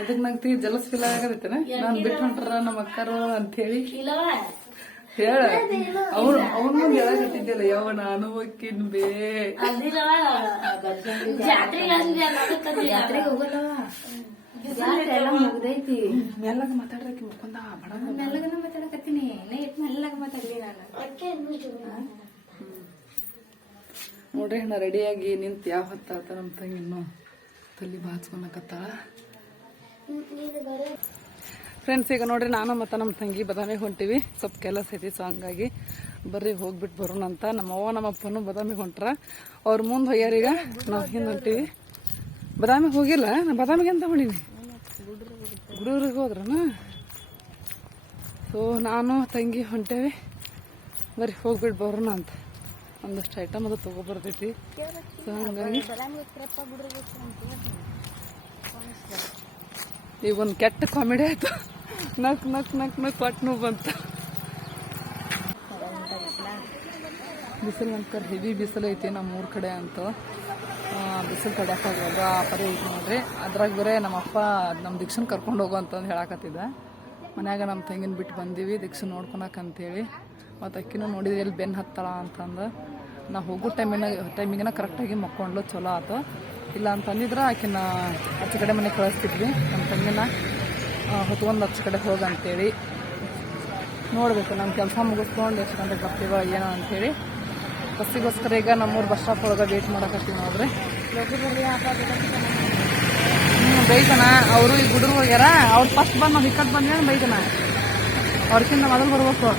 ಎದಕ್ ನಗ್ತಿ? Jealous feel ಆಗತ್ತೇನ ನಾನ್ ಬಿಟ್ಟು ಹೊಂಟ್ರ ನಮ್ಮ ಅಕ್ಕರು ಅಂತ ಹೇಳಿ. ಅವ್ರ ಅವ್ನ ಮುಂದೆ ಹೇಳಕತ್ತಿದ್ದಿಲ್ಲ. ಯಾವ ನಾನು ಹೋಗ್ತೀನಿ ಬೇ ಮೆಲ್ಲಗ ಮಾತಾಡ್ರಕ್ಕೆ ಮುಖಂದ ಬಡ ಮೆಲ್ಲಗನ ಮಾತಾಡಕತ್ತೀನಿ. ಮೆಲ್ಲಗ ಮಾತಾಡ್ಲಿ ನಾನು. ನೋಡ್ರಿ ನಾ ರೆಡಿಯಾಗಿ ನಿಂತ ಯಾವ ಹೊತ್ತಾತ ನಮ್ಮ ತಂಗಿ ಇನ್ನು. ತಲೆ ಬಾಚ್ಕೊಳಕತ್ತಾಳ ಫ್ರೆಂಡ್ಸ್ ಈಗ ನೋಡ್ರಿ, ನಾನು ಮತ್ತು ನಮ್ಮ ತಂಗಿ ಬದಾಮಿಗೆ ಹೊಂಟಿವಿ. ಸ್ವಲ್ಪ ಕೆಲಸ ಐತಿ ಸೊ ಹಂಗಾಗಿ ಬರ್ರಿ ಹೋಗ್ಬಿಟ್ಟು ಬರೋಣ ಅಂತ. ನಮ್ಮ ಅವ್ವ, ನಮ್ಮ ಅಪ್ಪನು ಬದಾಮಿಗೆ ಹೊಂಟ್ರ. ಅವ್ರ ಮುಂದೆ ಹೋಗ್ಯಾರೀಗ ನಾವು ಹಿಂದೆ ಹೊಂಟಿವಿ. ಬದಾಮಿಗೆ ಹೋಗಿಲ್ಲ? ನಾ ಬದಾಮಿಗೆ ಅಂತ ಹೊಂಡೀನಿ ಗುಡೂರಿಗೆ ಹೋದ್ರನ? ಸೊ ನಾನು, ತಂಗಿ ಹೊಂಟೇವಿ. ಬರ್ರಿ ಹೋಗ್ಬಿಟ್ಟು ಬರೋಣ ಅಂತ. ಒಂದಷ್ಟು ಐಟಮ್ ಅದು ತಗೋಬರ್ತೈತಿ ಸೊ ಹಂಗಾಗಿ ಈಗ ಒಂದು ಕೆಟ್ಟ ಕಾಮಿಡಿ ಆಯ್ತು. ನಕ್ ನಕ್ ನಕ್ ನಕ್ ಒಟ್ಟು ನೋವು ಬಂತು. ಬಿಸಿಲು ಅಂಕರ್ ಹೆವಿ ಬಿಸಿಲು ಐತಿ ನಮ್ಮ ಊರ ಕಡೆ ಅಂತ. ಬಿಸಿಲು ತಡ್ಯಾಕಾಗಲ್ಲ ಆ ಪರಿ ಐತಿ ನೋಡ್ರಿ. ಅದ್ರಾಗ ಬೇರೆ ನಮ್ಮಪ್ಪ ನಮ್ಮ ದೀಕ್ಷನ್ ಕರ್ಕೊಂಡು ಹೋಗು ಅಂತಂದು ಹೇಳಾಕತ್ತಿದ್ದ. ಮನ್ಯಾಗ ನಮ್ಮ ತಂಗಿನ ಬಿಟ್ಟು ಬಂದೀವಿ, ದೀಕ್ಷನ್ ಅಂತೇಳಿ. ಮತ್ತು ಅಕ್ಕಿನೂ ನೋಡಿದ್ರೆ ಎಲ್ಲಿ ಬೆನ್ನು ಹತ್ತಳ ಅಂತಂದು. ನಾ ಹೋಗೋ ಟೈಮಿನ ಟೈಮಿಗಿನ ಕರೆಕ್ಟಾಗಿ ಮಕ್ಕೊಂಡ್ಲು ಚಲೋ ಆತು. ಇಲ್ಲ ಅಂತಂದಿದ್ರೆ ಆಕಿನ ಆಚೆ ಕಡೆ ಮನೆ ಕಳಿಸ್ತಿದ್ವಿ. ನಮ್ಮ ತಂಗಿನ ಹೊತ್ಕೊಂಡು ಆಚೆ ಕಡೆ ಹೋಗ ಅಂತೇಳಿ ನೋಡಬೇಕು ನಮ್ಮ ಕೆಲಸ ಮುಗಿಸ್ಕೊಂಡು ಎಷ್ಟು ಗಂಟೆಗೆ ಬರ್ತೀವ ಏನೋ ಅಂತೇಳಿ. ಬಸ್ಸಿಗೋಸ್ಕರ ಈಗ ನಮ್ಮೂರು ಬಸ್ ಸ್ಟಾಪ್ ಒಳಗೆ ವೇಟ್ ಮಾಡಕತ್ತೀವಿ ನೋಡ್ರಿ. ಹ್ಞೂ ಬೈಕನ ಅವರು ಈ ಹುಡುಗರು ಹೋಗ್ಯಾರ, ಅವ್ರು ಫಸ್ಟ್ ಬಂದು ನಾವು ಇಕ್ಕಟ್ಟು ಬಂದ್ಮೇಲೆ ಬೈಕನ ಅವ್ರಕ್ಕಿಂತ ಮೊದಲು ಬರ್ಬೇಕು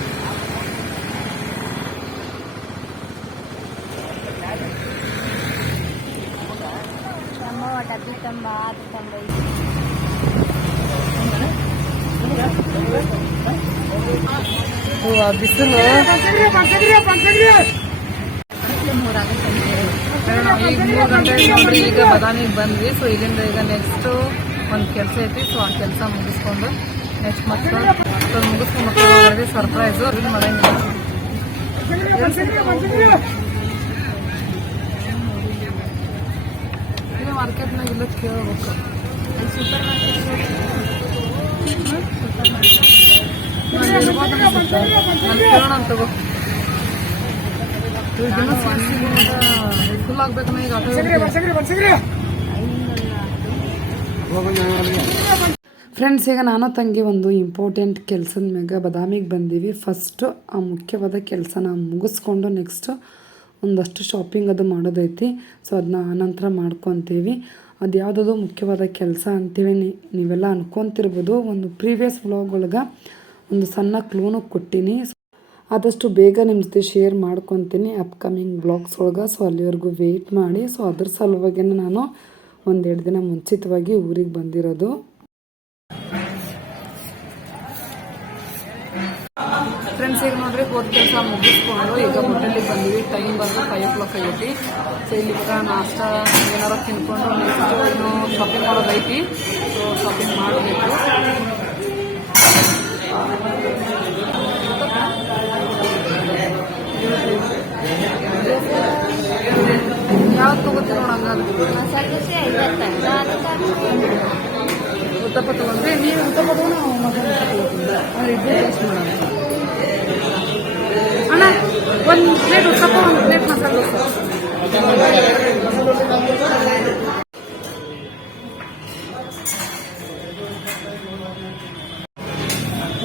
ತಮ್ಮ ಡಬ್ಬಿ ತಂಬ ಅದು ತಂಬ ಹೂವ ಬಿಸಿಲು. ಈಗ ಮೂರು ಗಂಟೆ ನೋಡ್ರಿ ಈಗ ಬದಾಮಿಗೆ ಬಂದ್ವಿ. ಸೊ ಇಲ್ಲಿಂದ ಈಗ ನೆಕ್ಸ್ಟ್ ಒಂದು ಕೆಲಸ ಐತಿ. ಸೊ ಆ ಕೆಲಸ ಮುಗಿಸ್ಕೊಂಡು ನೆಕ್ಸ್ಟ್ ಮತ್ತೆ ಸೊ ಮುಗಿಸ್ಕೊಂಡು ಮತ್ತೆ ಸರ್ಪ್ರೈಸು ಅದನ್ನ ಮಾಡಂಗಿಲ್ಲ. ಮಾರ್ಕೆಟ್ನಾಗ ಇಲ್ಲ ಕೇಳ್ಬೇಕು. ಸೂಪರ್ ಮಾರ್ಕೆಟ್ ಸೂಪರ್ ಅನ್ಸುತ್ತೆ. ಫ್ರೆಂಡ್ಸ್ ಈಗ ನಾನು ತಂಗಿ ಒಂದು ಇಂಪಾರ್ಟೆಂಟ್ ಕೆಲಸದ ಮ್ಯಾಗ ಬದಾಮಿಗೆ ಬಂದೀವಿ. ಫಸ್ಟು ಆ ಮುಖ್ಯವಾದ ಕೆಲಸನ ಮುಗಿಸ್ಕೊಂಡು ನೆಕ್ಸ್ಟ್ ಒಂದಷ್ಟು ಶಾಪಿಂಗ್ ಅದು ಮಾಡೋದೈತಿ. ಸೊ ಅದನ್ನ ಆನಂತರ ಮಾಡ್ಕೊತೀವಿ. ಅದು ಯಾವುದದು ಮುಖ್ಯವಾದ ಕೆಲಸ ಅಂತೀವಿ ನೀವೆಲ್ಲ ಅನ್ಕೊಂತಿರ್ಬೋದು. ಒಂದು ಪ್ರೀವಿಯಸ್ ವ್ಲಾಗ್ ಒಳಗೆ ಒಂದು ಸಣ್ಣ ಕ್ಲೂನು ಕೊಟ್ಟಿನಿ. ಆದಷ್ಟು ಬೇಗ ನಿಮ್ಮ ಜೊತೆ ಶೇರ್ ಮಾಡ್ಕೊತೀನಿ ಅಪ್ಕಮಿಂಗ್ ಬ್ಲಾಗ್ಸ್ ಒಳಗೆ. ಸೊ ಅಲ್ಲಿವರೆಗೂ ವೆಯ್ಟ್ ಮಾಡಿ. ಸೊ ಅದ್ರ ಸಲುವಾಗಿ ನಾನು ಒಂದೆರಡು ದಿನ ಮುಂಚಿತವಾಗಿ ಊರಿಗೆ ಬಂದಿರೋದು. ಫ್ರೆಂಡ್ಸ್ ಈಗ ನೋಡ್ರಿ ಹೋದ ಕೆಲಸ ಮುಗಿಸ್ಕೊಂಡು ಈಗ ಹೋಟೆಲಿಗೆ ಬಂದ್ವಿ. ಟೈಮ್ ಬಂದು ಫೈವ್ ಓ ಕ್ಲಾಕ್ ಆಗೈತಿ. ಸೊ ಇಲ್ಲಿ ಕೂಡ ನಾಷ್ಟ ಏನಾರ ತಿನ್ಕೊಂಡು ನೆಕ್ಸ್ಟ್ ಇನ್ನು ಶಾಪಿಂಗ್ ಮಾಡೋದೈತಿ. ಸೊ ಶಾಪಿಂಗ್ ಮಾಡಬೇಕು. ಯಾವ್ದು ತಗೋತೀರ ನೋಡ ಹಂಗಾದ್ರೆ ಮಸಾಲೆ ದೋಸೆ ಐವತ್ತು ಉತ್ತಪ್ಪ ತಗೊಂಡ್ರೆ ನೀವು ಉತ್ತಪ್ಪ ತಗೊಂಡು ನಾವು ಮಸಾಲೆ ತಗೋತಿದ್ದ ಅಂದ್ರೆ ಇಡ್ಲಿ ಟೇಸ್ಟ್ ಮಾಡೋಣ ಅಣ್ಣ ಒಂದು ಪ್ಲೇಟ್ ಉತ್ತಪ್ಪ ಒಂದು ಪ್ಲೇಟ್ ಮಸಾಲೆ ದೋಸೆ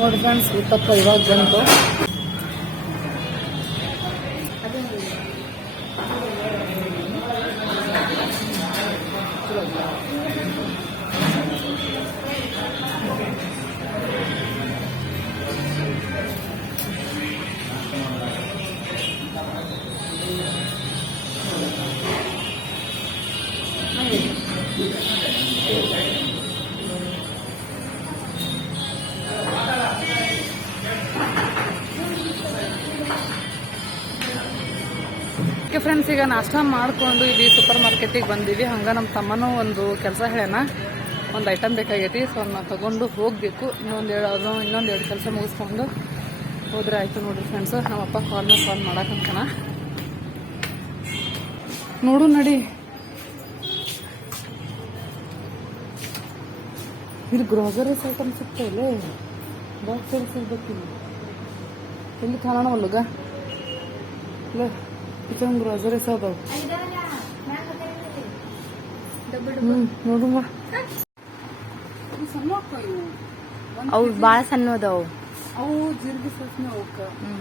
ನೋಡಿ ಫ್ರೆಂಡ್ಸ್ ಇಪ್ಪತ್ತು ಇವಾಗ ಬಂತು. ಫ್ರೆಂಡ್ಸ್ ಈಗ ನಾಷ್ಟ ಮಾಡಿಕೊಂಡು ಇಲ್ಲಿ ಸೂಪರ್ ಮಾರ್ಕೆಟಿಗೆ ಬಂದೀವಿ. ಹಂಗೆ ನಮ್ಮ ತಮ್ಮನೂ ಒಂದು ಕೆಲಸ ಹೇಳೋಣ ಒಂದು ಐಟಮ್ ಬೇಕಾಗೈತಿ ಸೊ ಅದನ್ನ ತಗೊಂಡು ಹೋಗಬೇಕು. ಇನ್ನೊಂದು ಎರಡು ಇನ್ನೊಂದು ಎರಡು ಕೆಲಸ ಮುಗಿಸ್ಕೊಂಡು ಹೋದ್ರೆ ಆಯಿತು ನೋಡ್ರಿ ಫ್ರೆಂಡ್ಸು ನಮ್ಮಪ್ಪ ಕಾಲ್ನ ಕಾಲ್ ಮಾಡಕ್ಕಂತಾನ ನೋಡು ನಡಿ. ಇಲ್ಲಿ ಗ್ರೋಸರೀಸ್ ಐಟಮ್ ಸಿಗ್ತಾಯಿಲ್ಲ ಬಾಕ್ಸ್ ಸಿಗ್ಬೇಕಿಲ್ಲ. ಎಲ್ಲಿ ಕಾಣೋಣವಲ್ಲಗ ಇಲ್ಲ ಕಿಚನ್ ಗ್ರೋಸರೀಸ್ ಅದಾವ ಹ್ಞೂ ನೋಡಮ್ಮ. ಅವು ಭಾಳ ಸಣ್ಣ ಅದಾವು. ಅವು ಜೀರಿಗೆ ಸಾಸ್ನೆ ಅವಕ್ಕೆ ಹ್ಞೂ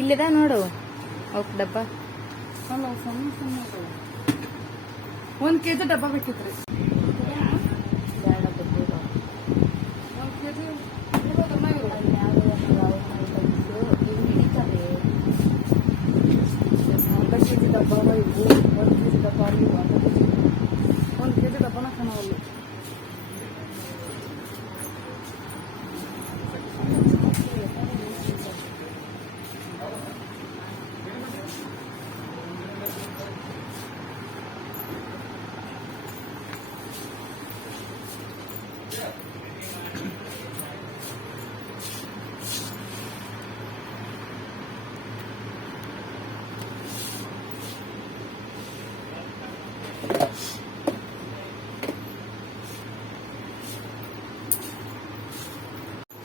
ಇಲ್ಲದ ನೋಡು. ಅವಕ್ಕೆ ಡಬ್ಬ. ಅಲ್ಲ ಸಣ್ಣ ಸಣ್ಣ ಅದಾವು. ಒಂದು ಕೆ ಜಿ ಡಬ್ಬ ಬೇಕಿತ್ರಿ. ಬೇಡ ದೊಡ್ಡ ಒಂದು ಕೆ ಜಿ ಅರ್ಧ ಕೆ ಜಿ ಡಬ್ಬ ಅವ ಇವು ಒಂದು ಕೆ ಜಿ ಡಬ್ಬ ಅವು ಇವು ಅರ್ಧ ಕೆ ಜಿ ಒಂದು ಕೆ ಜಿ ಡಬ್ಬನ ಕಾಣವಲ್ಲ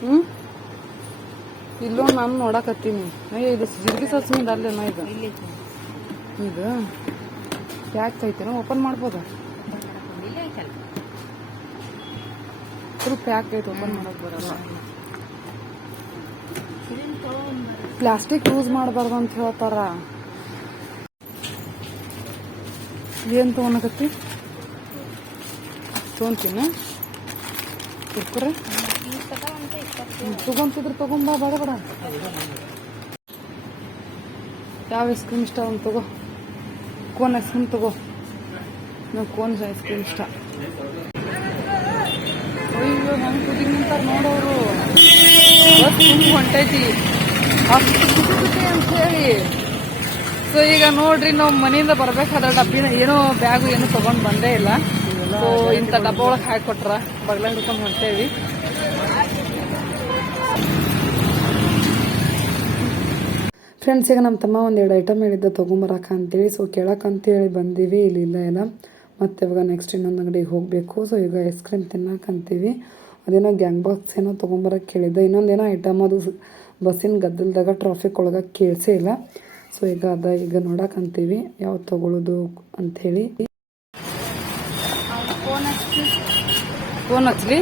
ಹ್ಞೂ ಇಲ್ಲೋ ನಾನು ನೋಡಕತ್ತೀನಿ. ಅಯ್ಯ ಇದು ಜೀರಿಗೆ ಸಾಸ್ಮಿಂದ ಅಲ್ಲೇನೋ ಇದು? ಇದು? ಪ್ಯಾಕ್ ಐತೇನೋ? ಓಪನ್ ಮಾಡ್ಬೋದಾ? ಫುಲ್ ಪ್ಯಾಕ್ ಐತೆ ಓಪನ್ ಮಾಡಕ್ ಬರಲ್ಲ. ಪ್ಲಾಸ್ಟಿಕ್ ಯೂಸ್ ಮಾಡಬಾರ್ದು ಅಂತ ಹೇಳ್ತಾರ. ಏನ್ ತಗೊಳಕತ್ತಿ ತೊಗೊಂತೀನಿ? ಕುರ್ಕುರೆ? ತಗೊಂತಿದ್ರೆ ತಗೊಂಬ ಬೇಡ ಬೇಡ. ಯಾವ ಐಸ್ ಕ್ರೀಮ್ ಇಷ್ಟ ಒಂದು ತಗೋ. ಕೋನ್ ಐಸ್ ಕ್ರೀಮ್ ತಗೋ. ನಾವು ಕೋನ್ ಐಸ್ ಕ್ರೀಮ್ ಇಷ್ಟ. ಅಯ್ಯೋ ಹೆಂಗ್ ಕುದಿ ನಿಂತಾರ ನೋಡೋರು. ಹೊಂಟೈತಿ. ಅಂತೇಳಿ ಅಂತ ಸೊ ಈಗ ನೋಡ್ರಿ, ನಾವು ಮನೆಯಿಂದ ಬರ್ಬೇಕಾದ್ರೆ ಡಬ್ಬಿನ ಏನೋ ಬ್ಯಾಗು ಏನು ತಗೊಂಡ್ ಬಂದೇ ಇಲ್ಲ. ಸೊ ಇಂಥ ಡಬ್ಬ ಒಳಗೆ ಹಾಕಿ ಕೊಟ್ರ ಬಗ್ಲ ಹಿಡ್ಕೊಂಡು ಹೊಂಟೇವಿ. ಫ್ರೆಂಡ್ಸ್ ಈಗ ನಮ್ಮ ತಮ್ಮ ಒಂದು ಎರಡು ಐಟಮ್ ಹೇಳಿದ್ದ ತೊಗೊಂಬರಕ ಅಂತೇಳಿ. ಸೊ ಕೇಳಕ್ಕೆ ಅಂತೇಳಿ ಬಂದೀವಿ. ಇಲ್ಲಿ ಇಲ್ಲ ಎಲ್ಲ ಮತ್ತೆ ಇವಾಗ ನೆಕ್ಸ್ಟ್ ಇನ್ನೊಂದು ಅಂಗಡಿಗೆ ಹೋಗಬೇಕು. ಸೊ ಈಗ ಐಸ್ ಕ್ರೀಮ್ ತಿನ್ನಕಂತೀವಿ ಅದೇನೋ ಗ್ಯಾಂಗ್ ಬಾಕ್ಸ್ ಏನೋ ತೊಗೊಂಬರಕ್ಕೆ ಕೇಳಿದ್ದೆ. ಇನ್ನೊಂದೇನೋ ಐಟಮ್ ಅದು ಬಸ್ಸಿನ ಗದ್ದಲದಾಗ ಟ್ರಾಫಿಕ್ ಒಳಗೆ ಕೇಳಿಸೇ ಇಲ್ಲ. ಸೊ ಈಗ ಅದ ಈಗ ನೋಡಕಂತೀವಿ ಯಾವ್ದು ತೊಗೊಳೋದು ಅಂಥೇಳಿ ಫೋನ್ ಹಚ್ಲಿ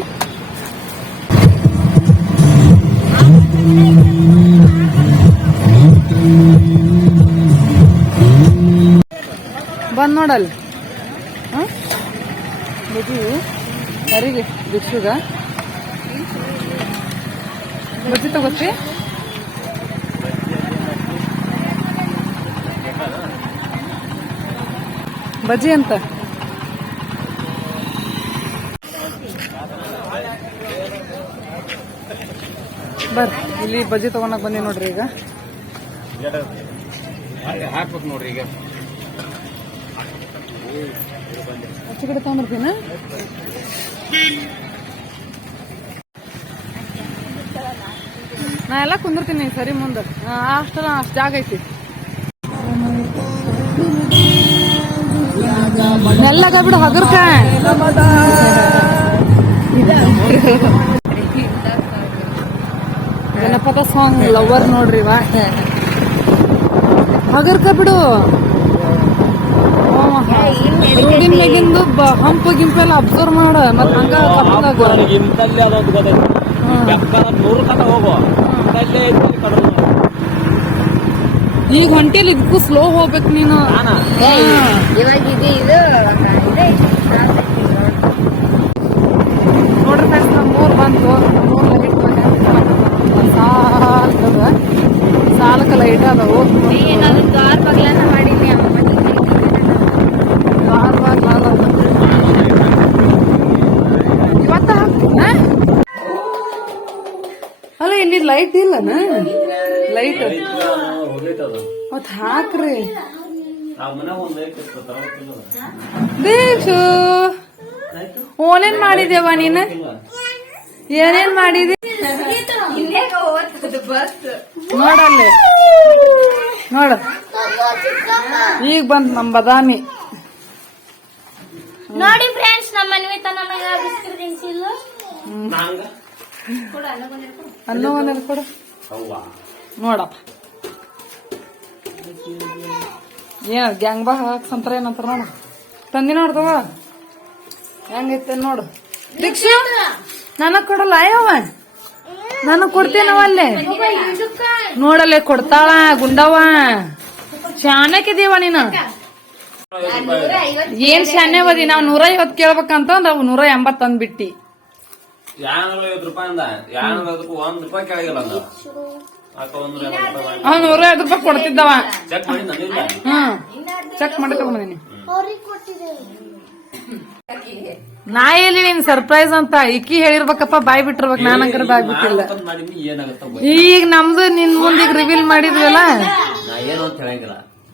ಬಂದ್ ನೋಡಲ್ ಹಾಂ? ಬಜಿ ಯಾರಿಗೆ ಭಿಕ್ಷುಗ. ಬಜ್ಜಿ ತಗೋತಿ ಬಜ್ಜಿ ಅಂತ. ಬರ್ರಿ, ಇಲ್ಲಿ ಬಜ್ಜಿ ತಗೊಂಡಾಗ ಬಂದಿ ನೋಡ್ರಿ ಈಗ. ಹಾಕ್ಬೇಕು ನೋಡ್ರಿ ಈಗ. ಆಚೆ ಕಡೆ ತಗೊಂಡಿರ್ತೀನ ನಾ ಎಲ್ಲ ಕುಂದಿರ್ತೀನಿ ಸರಿ ಮುಂದೆ. ಅಷ್ಟು ಅಷ್ಟು ಜಾಗ ಐತಿ. ಎಲ್ಲಾಗ ಬಿಡು ಹಗರ್ಕ ಗಣಪತ ಸಾಂಗ್ ಲವರ್ ನೋಡ್ರಿ ವಾ ಹಗರ್ಕ ಬಿಡು. ರೂಢಿನ ಮ್ಯಾಗಿಂದು ಬ- ಹಂಪು ಗಿಂಪೆಲ್ಲ ಅಬ್ಸರ್ವ್ ಮಾಡ ಮತ್ ಹಂಗ ಕಪ್ಪದಾಗ ಇಂತಲ್ಲೇ ಅದೊಂದು ಗದೆ ಬೇಕಾದ್ರೆ ನೂರು ಕಟ ಹೋಗೋ ಇಂತಲ್ಲೇ ಐತಿ ಕಡಲು ಈಗ ಹೊಂಟಿಲಿ ಇದಕ್ಕೂ ಸ್ಲೋ ಹೋಗ್ಬೇಕು ನೀನು. ಇವಾಗ ಇದು ಇದು ನೋಡ್ರಿ ಫ್ರೆಂಡ್ಸ್ ಮೂರು ಬಂತು. ಮೂರು ಲೈಟ್ ಸಾಲದ ಸಾಲಕ ಲೈಟ್ ಅದಾವು. ಏನಾದ್ರು ದ್ವಾರ ಬಗ್ಲನ ಮಾಡಿದ್ನಿ ಅಮ್ಮ. ಅಲ್ಲ ಇಲ್ಲಿ ಲೈಟ್ ಇಲ್ಲನ? ಲೈಟ್ ಮತ್ ಹಾಕ್ರಿ. ಓನೇನ್ ಮಾಡಿದೇವ ನೀನು? ಏನೇನ್ ಮಾಡಿದಿ? ನೋಡಲ್ಲಿ ನೋಡ. ಈಗ ಬಂದ್ ನಮ್ ಬದಾಮಿ. ನೋಡಿ ಫ್ರೆಂಡ್ಸ್ ನಮ್ಮ ಅನ್ವಿತ ನಮಗೆ ಬಿಸ್ಕಿಟ್ ತಿನ್ಸಿಲ್ಲ ಅನ್ನೋ ಒಂದೆರಡು ಕೊಡು. ಅವ್ವ? ನೋಡಪ್ಪ. ಏನ ಗ್ಯಾಂಗ್ ಬಾ ಹಾಕ್ಸಂತಾರ ಏನಂತಾರ ನೋಡ. ತಂದಿ ನೋಡ್ದವ ಹೆಂಗೈತೆ ನೋಡು. ದೀಕ್ಷು ನನಗ್ ಕೊಡಲ್ಲ ಅಯ್ಯವ ನನಗ್ ಕೊಡ್ತೇನವ ಅಲ್ಲೇ. ನೋಡಲ್ಲೇ ಕೊಡ್ತಾಳ ಗುಂಡವ ಶಾನಕ್ಕಿದೀವ ನೀನು. ಏನ್ ಶಾನೆ ಓದಿ ನಾವ್ ನೂರ ಐವತ್ ಕೇಳ್ಬೇಕಂತ ನಾವ್ ನೂರ ಎಂಬತ್ ಅಂದ್ಬಿಟ್ಟಿ ಅವ್ ನೂರ ಐವತ್ ರೂಪಾಯಿ ಕೊಡ್ತಿದ್ದವ. ಚೆಕ್ ಮಾಡಿ ನಂದಿಲ್ಲ ಹ್ಮ್. ಚೆಕ್ ಮಾಡಿ ತಗೊಂಬಂದಿನಿ ನಾ ಎಲ್ಲಿ ನಿನ್ ಸರ್ಪ್ರೈಸ್ ಅಂತ ಇಕ್ಕಿ ಹೇಳಿರ್ಬೇಕಪ್ಪ ಬಾಯ್ ಬಿಟ್ಟಿರ್ಬೇಕು. ನಾನು ಬಾಯ್ ಬಿಟ್ಟಿಲ್ಲ. ಈಗ ನಮ್ದು ನಿನ್ ಮುಂದೆ ರಿವೀಲ್ ಮಾಡಿದ್ವಲ್ಲ?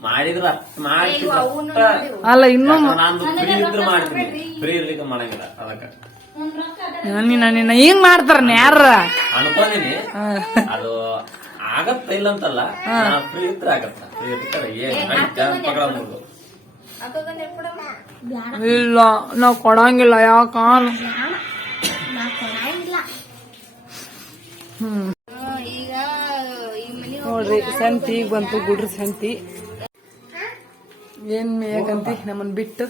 ಮಾಡಿದ್ರ ಅಲ್ಲ ಇನ್ನೂ ನಾನು ಫ್ರೀ ಇದ್ರೆ ಮಾಡ್ತೀನಿ. ಫ್ರೀ ಇರ್ಲಿಕ್ಕೆ ಮಾಡಂಗಿಲ್ಲ ಅದಕ್ಕ. ನಿನ್ನ ನಿನ್ನ ಹಿಂಗ್ ಮಾಡ್ತಾರ ಯಾರ? ಅನ್ಕೊಂಡಿನಿ. ಅದು ಆಗತ್ತ ಇಲ್ಲ ಅಂತಲ್ಲ ಫ್ರೀ ಇದ್ರೆ ಆಗತ್ತ? ಫ್ರೀ ಇರ್ತಾರೆ ಏನ್ ಪಗಳ ಇಲ್ಲ ನಾವ್ ಕೊಡಂಗಿಲ್ಲ ಯಾಕ? ಹ್ಮ್. ಈಗ ಈ ಮನಿ ನೋಡ್ರಿ ಸಂತಿ ಈಗ ಬಂತು ಗುಡ್ರ ಸಂತಿ. ಏನ್ ಮೇಯಕಂತಿ ನಮ್ಮನ್ ಬಿಟ್ಟು?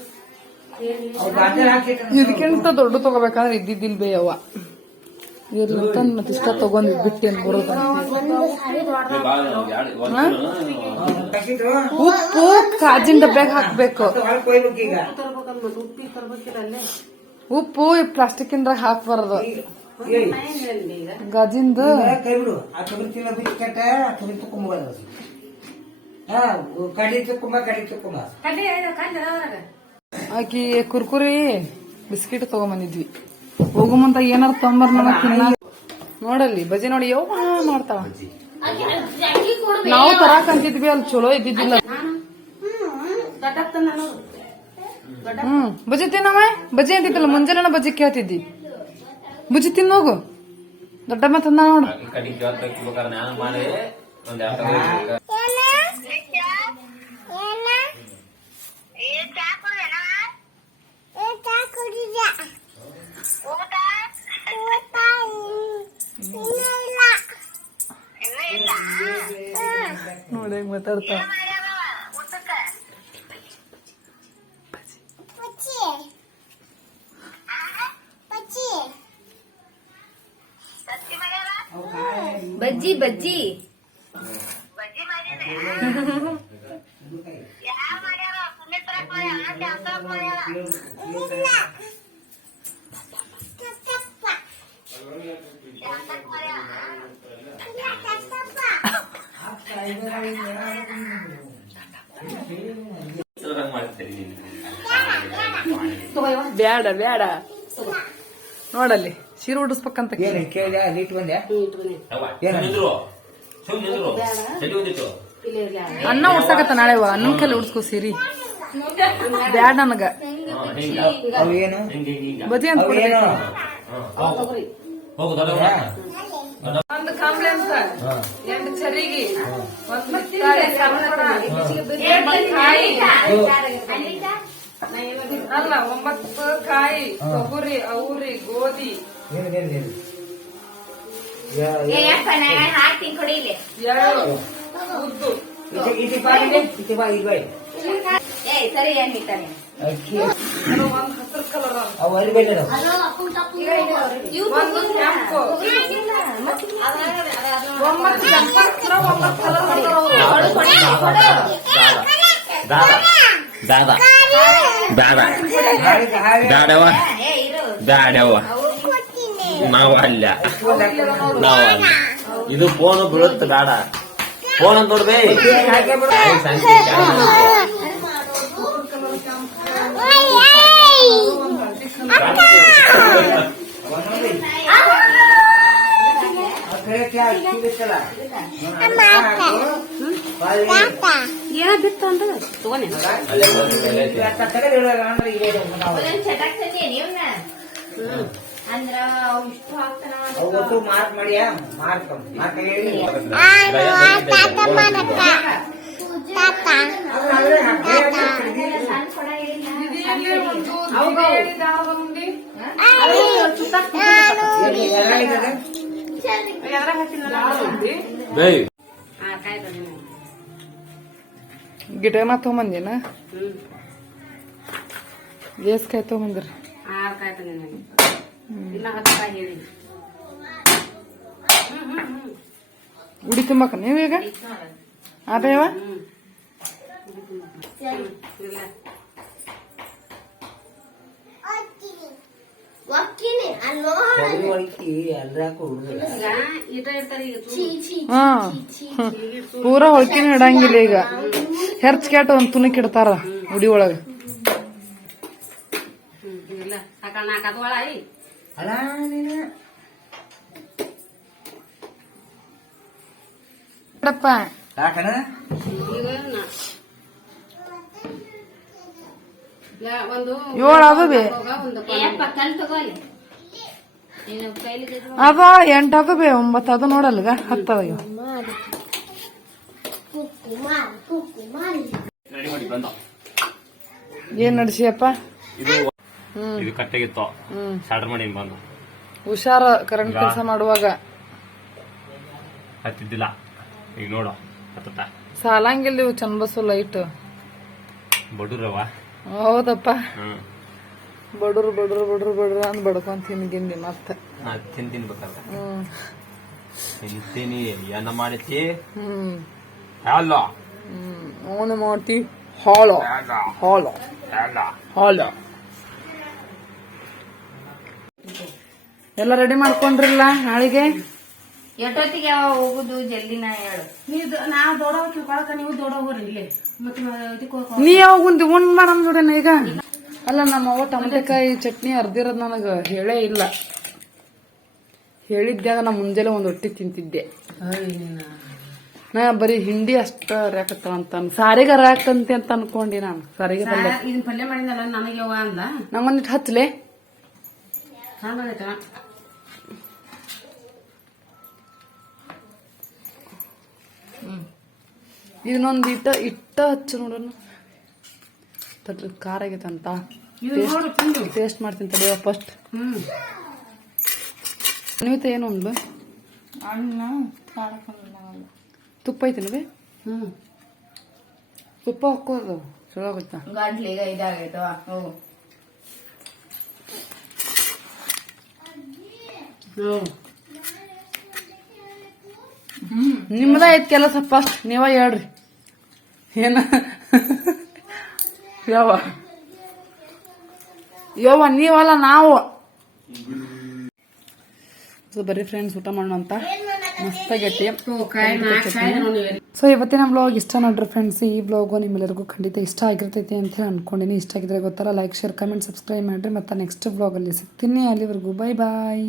ಇದಕ್ಕಿಂತ ದೊಡ್ಡ ತಗೋಬೇಕಂದ್ರೆ ಇದ್ದಿದ್ದಿಲ್ ಬೇಯವ್ವ ಇರ್ಲಂತ ಮತ್ತೆ ಇಷ್ಟ ತಗೊಂಡ್ ಬಿಟ್ಟು ಏನ್ ಬರೋದ? ಉಪ್ಪು ಕಾಜಿನ ಡಬ್ಬ್ಯಾಗ ಹಾಕ್ಬೇಕು. ಉಪ್ಪು ಈ ಪ್ಲಾಸ್ಟಿಕ್ ಇಂದ್ರಾಗ ಹಾಕ್ಬಾರ್ದು ಗಾಜಿಂದ ಹಾ ಕಡಿ ತುಕೊಂಬ ಕಡಿ ತುಕೊಂಬ ಆಕಿ ಕುರ್ಕುರಿ ಬಿಸ್ಕಿಟ್ ತಗೊಂಬಂದಿದ್ವಿ. ಹೋಗುಮಂತ ಏನಾರ ತೊಂಬರ್ ತಿನ್ನ. ನೋಡಲ್ಲಿ ಬಜಿ ನೋಡಿ ಯಾವ ಮಾಡ್ತಾವ ನಾವು ತರಾಕ್ ಅಂತಿದ್ವಿ ಅಲ್ಲಿ ಚಲೋ ಇದ್ದಿದ್ದಿಲ್ಲ. ಹ್ಮ್ ಬಜಿ ತಿನ್ನವ ಬಜಿ ಅಂತಿದ್ದಲ್ಲ ಮುಂಜಾನೆ ಬಜಿ ಕೇಳ್ತಿದ್ದಿ. ಬುಜಿ ತಿನ್ನೋಗು. ದೊಡ್ಡಮ್ಮ ತಂದ ನೋಡು. ನೋಡಿ ಹೆಂಗ್ ಮಾತಾಡ್ತಾ? ಬಜ್ಜಿ ಬಜ್ಜಿ. ಹೆಸರಂಗ್ ಮಾಡ್ತೀನಿ ಬ್ಯಾಡ ಬ್ಯಾಡ ನೋಡಲ್ಲಿ ಸೀರೆ ಉಡಿಸ್ಬೇಕಂತ ಏನ್ ಕೇಳಿದೆ ನೀಟ್ ಬಂದೆ ಅನ್ನ ಉಡ್ಸಕತ್ತ ನಾಳೆ ಅನ್ನ ಕೈಲಿ ಉಡ್ಸ್ಕೋ ಸಿರಿ. ಬ್ಯಾಡ ನನಗ. ಬದಿ ಅಂತ ಒಂದು ಕಂಬಳಿ ಅಂತ ಎಂಟು ಚರಿಗೆ ಅಲ್ಲ ಒಂಬತ್ತು ಕಾಯಿ ತೊಗರಿ ಅವ್ರಿ ಗೋಧಿ. ಏನು ಉದ್ದು ಏ ಸರಿ ಏನ್ ದಾದ ದಾದ ದಾಡವ ದಾಡವ ಇದು ಫೋನ್ ಬೀಳುತ್ತೆ ಬೇಡ ಫೋನ್ ಅಂತ ನೋಡ್ಬೇ ಏನ ಬಿತ್ತು ಅಂತ ತಗಡಿಲ್ಲ ಅಂದ್ರೆ ಮಾರ್ಕ್ ಮಾಡಿಯಾ ಮಾರ್ಕ್ ಮಾರ್ಕ್ ಹೇಳಿ. ಸಣ್ಣ ಕೊಡ ಇಲ್ಲ ಒಂದು ದಾರದ ಉಂಡಿ ಬೈ ಗಿಡ ಮಾ ತೊಗೊಂಬಂದಿನ ಏಸ್ ಕಾಯಿ ತೊಗೊಂಬಂದ್ರಿ ಉಡಿ ತುಂಬಾಕ ನೀವೀಗ ಅದೇವ ಒಕ್ಕಿನಿ ಅಲ್ಲೋ ಕೊಬ್ಬರಿ ತುಂಬಾಕ ನೀವು ಈಗ? ಅದೇವ ಪೂರ ಹೊಳ್ಕಿನ ಇಡಂಗಿಲ್ಲ ಈಗ. ಹೆರ್ಚ್ ಕ್ಯಾಟ ಒಂದ್ ತುಣಕ್ ಇಡ್ತಾರ ಉಡಿ ಒಳಗ. ಅಲ್ಲ ಬಿಡಪ್ಪ ಯಾಕಣ ಏಳು ಅದು ಬೇ. ಅದ ಎಂಟ್ ಅದು ಬೇ ಒಂಬತ್ತು ಅದು ನೋಡಲ್ಗ ಹತ್ತದ ಇವ ಏನ್ ನಡೆಸಿಯಪ್ಪ? ಇದು ಇದು ಕಟ್ಟೆಗಿತ್ತು. ಹ್ಮ್. ಮಾಡಿ ಬಂದು. ಹುಷಾರ ಕರೆಂಟ್ ಕೆಲಸ ಮಾಡುವಾಗ. ಹತ್ತಿದ್ದಿಲ್ಲ. ಈಗ ನೋಡ ಹತ್ತತ್ತ? ಸಾಲಂಗಿಲ್ಲ ಇವು ಚಂದ ಬಸ್ಸು ಲೈಟ್ ಬಡುರವ ಹೌದಪ್ಪ. ಹ್ಮ್. ಬಡುರು ಬಡುರು ಬಡುರು ಬಡುರು ಅಂದ್ ಬಡ್ಕೊಂಡ್ ತಿನ್ಗಿಂದಿ ಮತ್ತೆ. ನಾ ತಿನ್ ತಿನ್ಬೇಕಂತ ಹ್ಮ್. ತಿಂತೀನಿ ಏನ ಮಾಡಿತಿ? ಹ್ಮ್. ಅಲ್ಲ ಹ್ಮ್. ಅವನು ಮಾಡ್ತಿ? ಹಾಳು ಹಾಳು ಎಲ್ಲ ರೆಡಿ ಮಾಡ್ಕೊಂಡ್ರಿಲ್ಲ ನಾಳೆಗೆ? ಎಷ್ಟೊತ್ತಿಗೆ ಯಾವ ಹೋಗುದು? ಜಲ್ದಿ ಹೇಳು. ಹೇಳು ನಾವು ದೊಡ್ಡ ತಿಳ್ಕೊಳಕ ನೀವು ದೊಡ್ಡ ಹೋಗ್ರಿ ಇಲ್ಲಿ ಮತ್ತೆ ಇದಕ್ಕೆ ನೀ ಯಾವಾಗ ಉಂಡಿ ಉಂಡ್ ಮಾಡಮ್ ನೋಡೇನ ಈಗ? ಅಲ್ಲ ನಮ್ಮ ಅವ್ವ ಟಮಟೆಕಾಯಿ ಚಟ್ನಿ ಅರ್ದಿರೋದು ನನಗ ಹೇಳೇ ಇಲ್ಲ. ಹೇಳಿದ್ದಾಗ ನಾ ಮುಂಜಾನೆ ಒಂದ್ ಹೊಟ್ಟಿ ತಿಂತಿದ್ದೆ. ನಾ ಬರೀ ಹಿಂಡಿ ಅಷ್ಟ ರಾಕತ್ತ ಅಂತ ಸಾರಿಗೆ ರಾಕಂತೆ ಅಂತ ಅನ್ಕೊಂಡಿ ನಾನು. ಸಾರಿಗೆ ಪಲ್ಯ. ಮಾಡಿದ ಪಲ್ಯ ಮಾಡಿದ್ನಲ್ಲ ನನಗೆ ಅಂದ ನಂಗೊಂದಿಟ್ಟು ಹಚ್ಲೆ. ಚಂದ ಇದನ್ನೊಂದು ಇಟ್ಟ ಇಟ್ಟ ಹಚ್ಚು ನೋಡೋಣ ತಡ್ರಿ ಖಾರ ಆಗೈತಂತ ಟೇಸ್ಟ್ ಮಾಡ್ತೀನಿ ತಡೆಯ ಫಸ್ಟ್ ಹ್ಮ್. ಅನ್ವಿತ ಏನು ಒಂದು ತುಪ್ಪ ಐತಿನ ಬೇ? ಹ್ಮ್. ತುಪ್ಪ ಹಾಕೋದು ಚಲೋ ಆಗುತ್ತಾ? ಗಂಟ್ಲಿಗ ಹೋಗು ನೋಡು ನಿಮ್ದ ಐತ್ ಕೆಲಸ ಫಸ್ಟ್ ನೀವ ಹೇಳ್ರಿ. ಏನ? ಯಾವ ಯವ್ವ ನೀವಲ್ಲ ನಾವು. ಸೊ ಬರ್ರಿ ಫ್ರೆಂಡ್ಸ್ ಊಟ ಮಾಡೋಣ ಅಂತ. ಮಸ್ತಾಗೈತಿ. ಸೊ ಇವತ್ತಿನ ಬ್ಲಾಗ್ ಇಷ್ಟ ನೋಡ್ರಿ ಫ್ರೆಂಡ್ಸ್ ಈ ಬ್ಲಾಗು ನಿಮ್ಮೆಲ್ಲರಿಗೂ ಖಂಡಿತ ಇಷ್ಟ ಆಗಿರ್ತೈತಿ ಅಂತ ಹೇಳಿ ಅನ್ಕೊಂಡಿನಿ. ಇಷ್ಟ ಆಗಿದ್ರೆ ಗೊತ್ತಲ್ಲ ಲೈಕ್ ಶೇರ್ ಕಮೆಂಟ್ ಸಬ್ಸ್ಕ್ರೈಬ್ ಮಾಡಿರಿ. ಮತ್ತೆ ನೆಕ್ಸ್ಟ್ ಬ್ಲಾಗಲ್ಲಿ ಸಿಗ್ತೀನಿ. ಅಲ್ಲಿವರೆಗೂ ಬೈ ಬಾಯ್